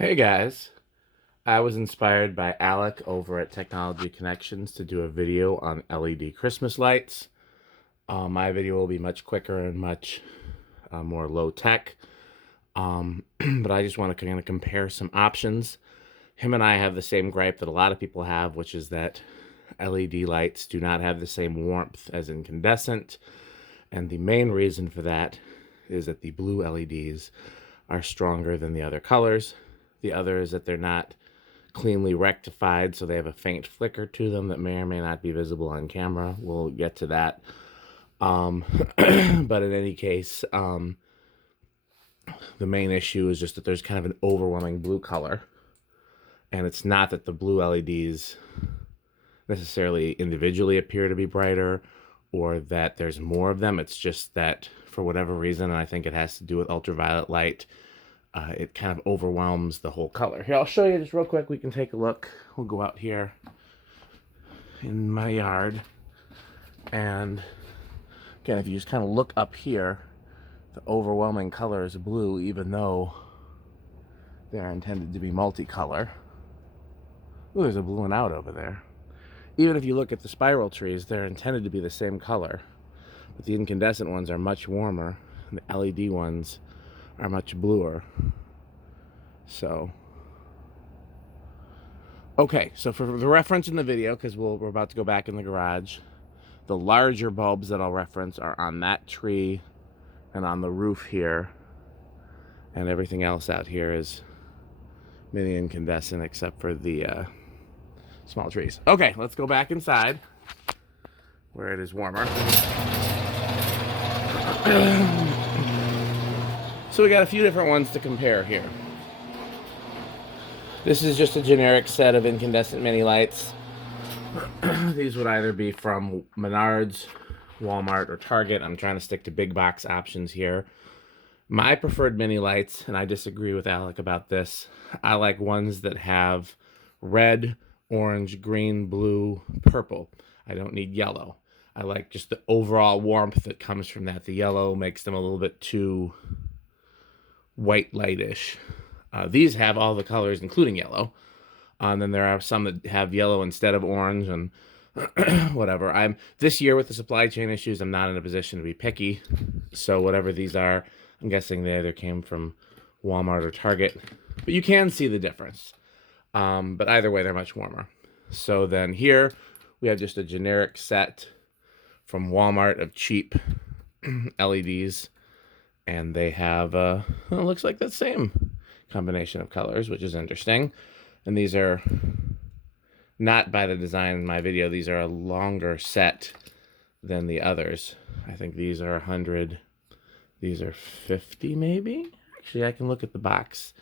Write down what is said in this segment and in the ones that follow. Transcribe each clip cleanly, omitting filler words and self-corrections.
Hey guys, I was inspired by Alec over at Technology Connections to do a video on LED Christmas lights. My video will be much quicker and much more low tech, but I just want to kind of compare some options. Him and I have the same gripe that a lot of people have, which is that LED lights do not have the same warmth as incandescent, and the main reason for that is that the blue LEDs are stronger than the other colors. The other is that they're not cleanly rectified, so they have a faint flicker to them that may or may not be visible on camera. We'll get to that. But in any case, the main issue is just that there's kind of an overwhelming blue color. And it's not that the blue LEDs necessarily individually appear to be brighter or that there's more of them. It's just that for whatever reason, and I think it has to do with ultraviolet light, it kind of overwhelms the whole color. Here, I'll show you just real quick. We can take a look. We'll go out here in my yard. And again, if you just kind of look up here, the overwhelming color is blue, even though they're intended to be multicolor. Ooh, there's a blue one out over there. Even if you look at the spiral trees, they're intended to be the same color. But the incandescent ones are much warmer, and the LED ones are much bluer. So, okay, so for the reference in the video, because we're about to go back in the garage, the larger bulbs that I'll reference are on that tree and on the roof here, and everything else out here is mini incandescent except for the small trees. Okay, let's go back inside where it is warmer. So we got a few different ones to compare here. This is just a generic set of incandescent mini lights. These would either be from Menards, Walmart, or Target. I'm trying to stick to big box options here. My preferred mini lights, and I disagree with Alec about this, I like ones that have red, orange, green, blue, purple. I don't need yellow. I like just the overall warmth that comes from that. The yellow makes them a little bit too white lightish. These have all the colors, including yellow. And then there are some that have yellow instead of orange and whatever. This year with the supply chain issues, I'm not in a position to be picky. So whatever these are, I'm guessing they either came from Walmart or Target. But you can see the difference. But either way, they're much warmer. So then here we have just a generic set from Walmart of cheap LEDs. And they have, well, it looks like that same combination of colors, which is interesting. And these are not by the design in my video. These are a longer set than the others. I think these are 100. These are 50 maybe. Actually, I can look at the box.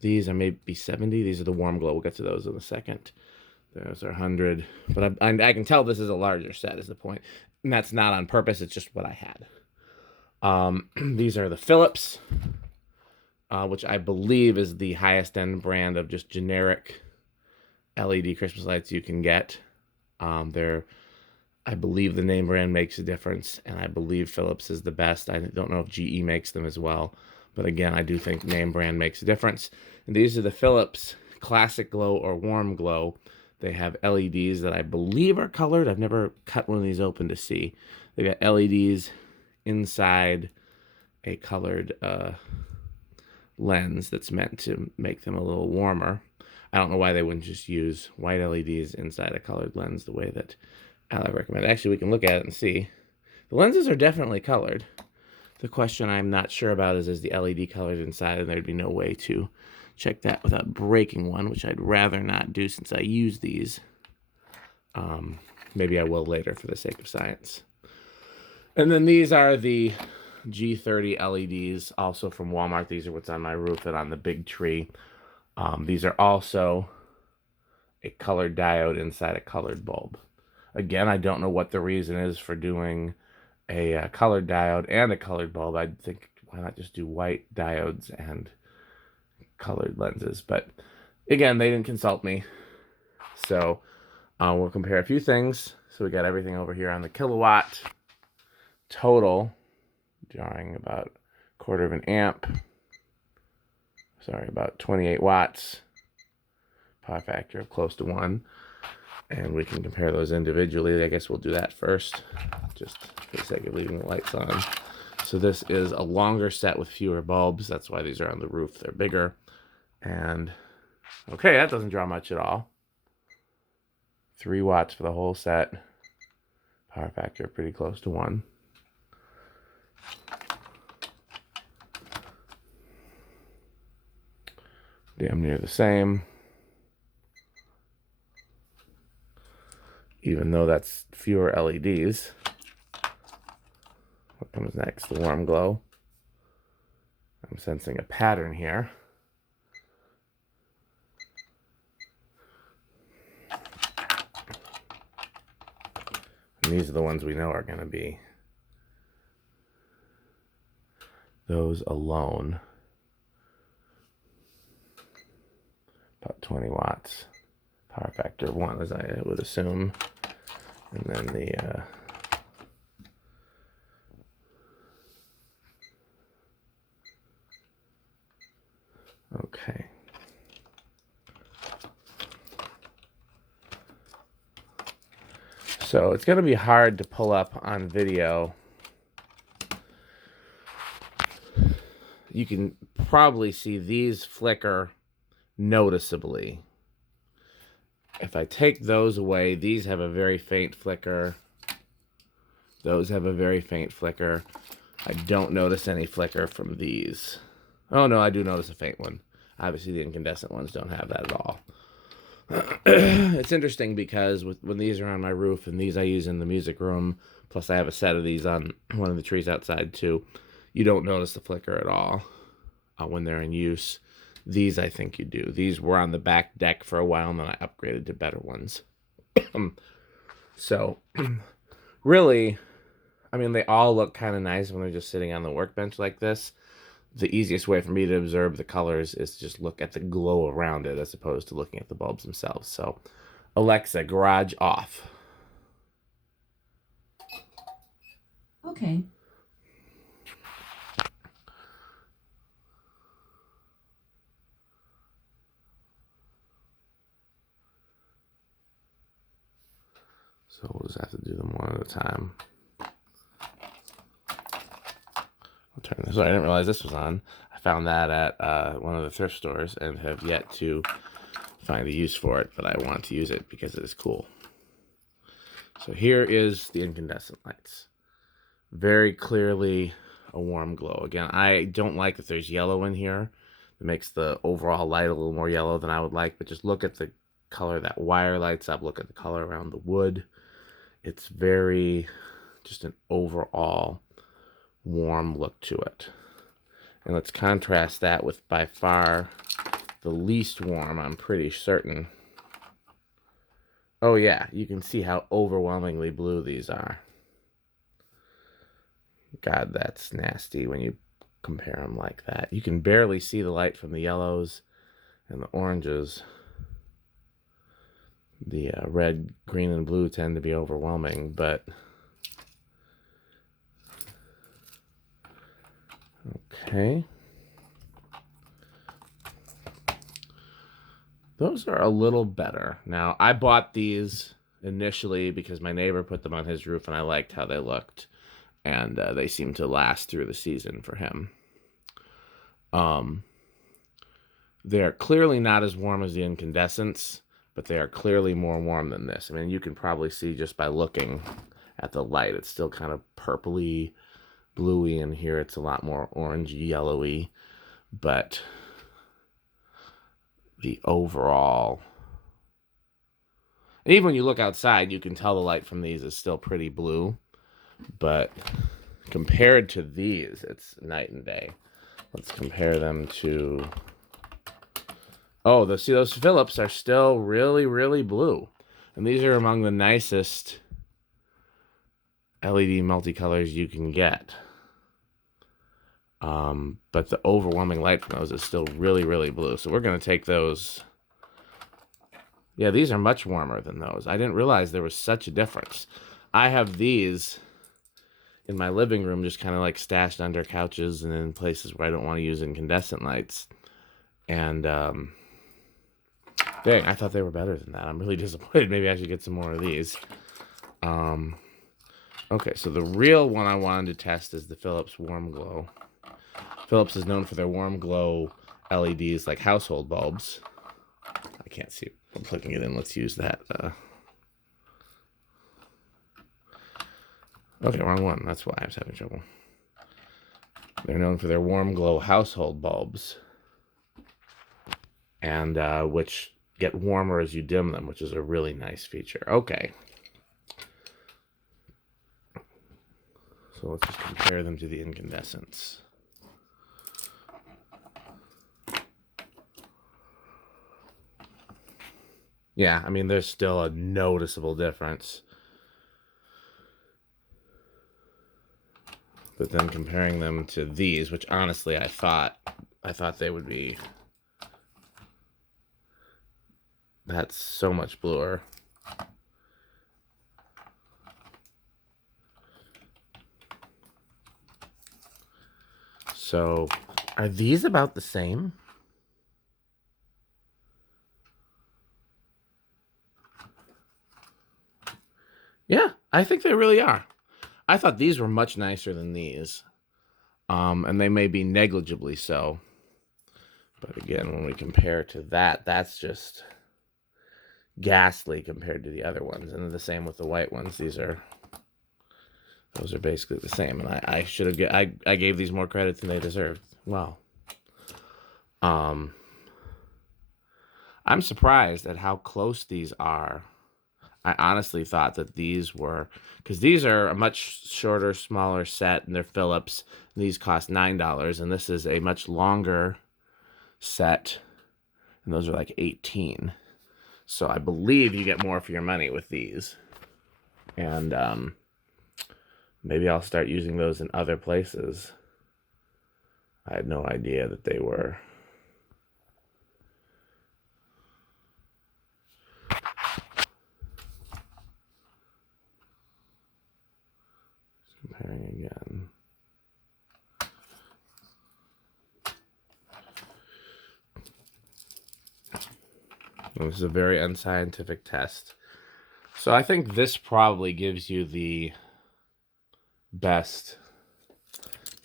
These are maybe 70. These are the warm glow. We'll get to those in a second. Those are 100. But I can tell this is a larger set is the point. And that's not on purpose. It's just what I had. These are the Philips, which I believe is the highest end brand of just generic LED Christmas lights you can get. I believe the name brand makes a difference, and I believe Philips is the best. I don't know if GE makes them as well, but again, I do think name brand makes a difference. And these are the Philips Classic Glow or Warm Glow. They have LEDs that I believe are colored. I've never cut one of these open to see. They got LEDs inside a colored lens that's meant to make them a little warmer. I don't know why they wouldn't just use white LEDs inside a colored lens the way that Alec recommended. Actually, we can look at it and see. The lenses are definitely colored. The question I'm not sure about is the LED colored inside, and there'd be no way to check that without breaking one, which I'd rather not do since I use these. Maybe I will later for the sake of science. And then these are the G30 LEDs, also from Walmart. These are what's on my roof and on the big tree. These are also a colored diode inside a colored bulb. Again, I don't know what the reason is for doing a colored diode and a colored bulb. I'd think, why not just do white diodes and colored lenses? But again, they didn't consult me. So we'll compare a few things. So we got everything over here on the kilowatt total, drawing about 1/4 of an amp. Sorry, about 28 watts. Power factor of close to 1. And we can compare those individually. I guess we'll do that first, just for the sake of leaving the lights on. So this is a longer set with fewer bulbs. That's why these are on the roof. They're bigger. And, okay, that doesn't draw much at all. 3 watts for the whole set. Power factor pretty close to 1. Damn near the same. Even though that's fewer LEDs. What comes next? The warm glow. I'm sensing a pattern here. And these are the ones we know are going to be those alone. About 20 watts. Power factor of 1, as I would assume. And then the okay. So it's going to be hard to pull up on video. You can probably see these flicker noticeably. If I take those away, these have a very faint flicker. Those have a very faint flicker. I don't notice any flicker from these. Oh no, I do notice a faint one. Obviously the incandescent ones don't have that at all. It's interesting because when these are on my roof, and these I use in the music room, plus I have a set of these on one of the trees outside too, you don't notice the flicker at all when they're in use. These I think you do. These were on the back deck for a while, and then I upgraded to better ones. So, really, I mean, they all look kind of nice when they're just sitting on the workbench like this. The easiest way for me to observe the colors is to just look at the glow around it as opposed to looking at the bulbs themselves. So, Alexa, garage off. Okay. So we'll just have to do them one at a time. I'll turn this. Sorry, I didn't realize this was on. I found that at one of the thrift stores and have yet to find a use for it, but I want to use it because it is cool. So here is the incandescent lights. Very clearly a warm glow. Again, I don't like that there's yellow in here. It makes the overall light a little more yellow than I would like, but just look at the color that wire lights up. Look at the color around the wood. It's very, just an overall warm look to it. And let's contrast that with by far the least warm, I'm pretty certain. Oh yeah, you can see how overwhelmingly blue these are. God, that's nasty when you compare them like that. You can barely see the light from the yellows and the oranges. The red, green, and blue tend to be overwhelming, but okay. Those are a little better. Now, I bought these initially because my neighbor put them on his roof and I liked how they looked. And they seem to last through the season for him. They're clearly not as warm as the incandescents, but they are clearly more warm than this. I mean, you can probably see just by looking at the light. It's still kind of purpley, bluey, and here it's a lot more orangey, yellowy. But the overall... And even when you look outside, you can tell the light from these is still pretty blue. But compared to these, it's night and day. Let's compare them to... Oh, see, those Philips are still really, really blue. And these are among the nicest LED multicolors you can get. But the overwhelming light from those is still really, really blue. So we're going to take those. Yeah, these are much warmer than those. I didn't realize there was such a difference. I have these in my living room just kind of like stashed under couches and in places where I don't want to use incandescent lights. And dang, I thought they were better than that. I'm really disappointed. Maybe I should get some more of these. Okay, so the real one I wanted to test is the Philips Warm Glow. Philips is known for their Warm Glow LEDs, like household bulbs. I can't see. I'm plugging it in. Let's use that. Okay, wrong one. That's why I was having trouble. They're known for their Warm Glow household bulbs, and which get warmer as you dim them, which is a really nice feature. Okay. So let's just compare them to the incandescents. Yeah, I mean, there's still a noticeable difference. But then comparing them to these, which honestly I thought they would be. That's so much bluer. So, are these about the same? Yeah, I think they really are. I thought these were much nicer than these. And they may be negligibly so. But again, when we compare to that, that's just ghastly compared to the other ones. And the same with the white ones. Those are basically the same. And I should have, I gave these more credit than they deserved. Wow. I'm surprised at how close these are. I honestly thought that these were, because these are a much shorter, smaller set, and they're Philips. And these cost $9, and this is a much longer set, and those are like $18. So I believe you get more for your money with these. And maybe I'll start using those in other places. I had no idea that they were. Comparing again. This is a very unscientific test. So I think this probably gives you the best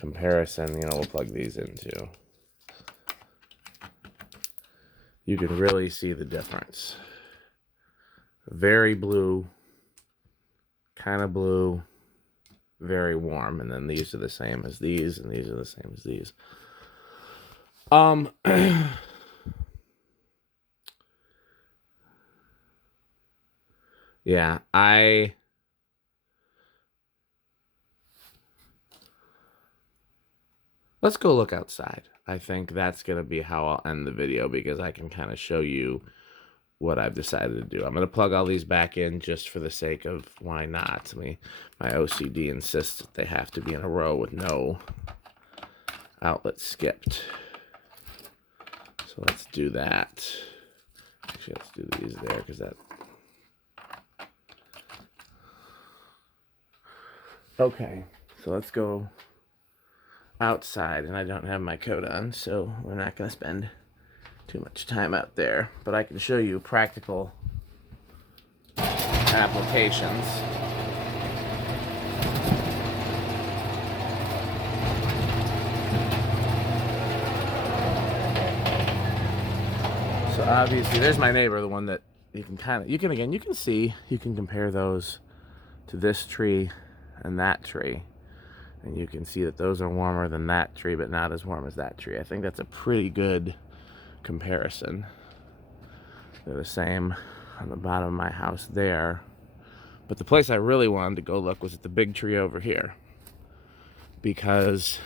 comparison. You know, we'll plug these in too. You can really see the difference. Very blue, kind of blue, very warm, and then these are the same as these, and these are the same as these. Yeah, let's go look outside. I think that's going to be how I'll end the video, because I can kind of show you what I've decided to do. I'm going to plug all these back in just for the sake of why not. My OCD insists that they have to be in a row with no outlet skipped. So let's do that. Actually, let's do these there, because that... Okay, so let's go outside, and I don't have my coat on, so we're not going to spend too much time out there, but I can show you practical applications. So obviously there's my neighbor, the one that you can see, you can compare those to this tree and that tree. And you can see that those are warmer than that tree, but not as warm as that tree. I think that's a pretty good comparison. They're the same on the bottom of my house there. But the place I really wanted to go look was at the big tree over here, because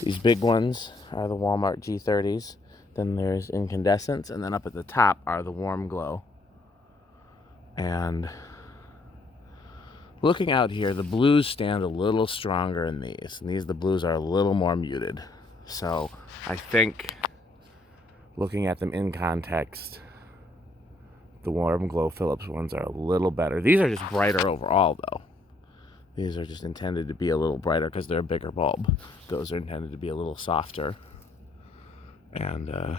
these big ones are the Walmart G30s. Then there's incandescents, and then up at the top are the Warm Glow. And looking out here, the blues stand a little stronger in these. And the blues are a little more muted. So I think, looking at them in context, the Warm Glow Philips ones are a little better. These are just brighter overall, though. These are just intended to be a little brighter because they're a bigger bulb. Those are intended to be a little softer. And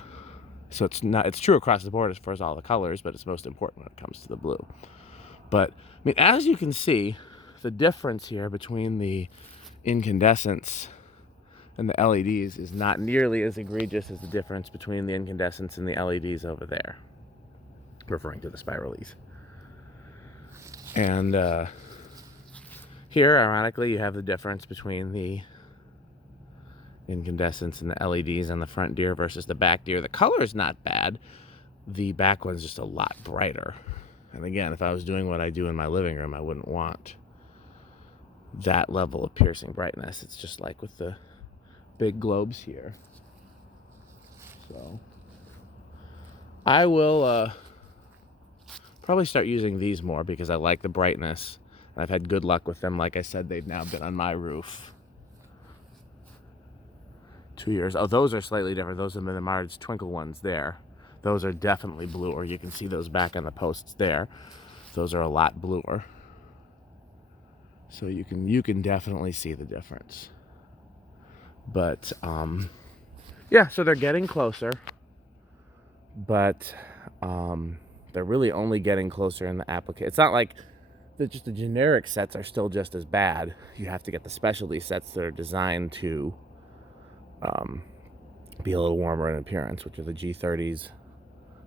so it's true across the board as far as all the colors, but it's most important when it comes to the blue. But I mean, as you can see, the difference here between the incandescents and the LEDs is not nearly as egregious as the difference between the incandescents and the LEDs over there, referring to the spiralies. And here, ironically, you have the difference between the incandescents and the LEDs on the front deer versus the back deer. The color is not bad. The back one's just a lot brighter. And again, if I was doing what I do in my living room, I wouldn't want that level of piercing brightness. It's just like with the big globes here. So I will probably start using these more because I like the brightness. I've had good luck with them. Like I said, they've now been on my roof 2 years. Oh, those are slightly different. Those are the Menards twinkle ones there. Those are definitely bluer. You can see those back on the posts there. Those are a lot bluer. So you can definitely see the difference. But yeah, so they're getting closer. But they're really only getting closer in the application. It's not like just the generic sets are still just as bad. You have to get the specialty sets that are designed to be a little warmer in appearance, which are the G30s,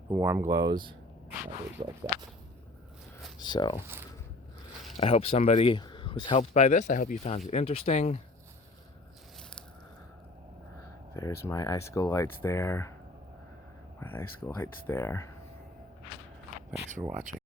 the warm glows, others like that. So I hope somebody was helped by this. I hope you found it interesting. There's my icicle lights there. My icicle lights there. Thanks for watching.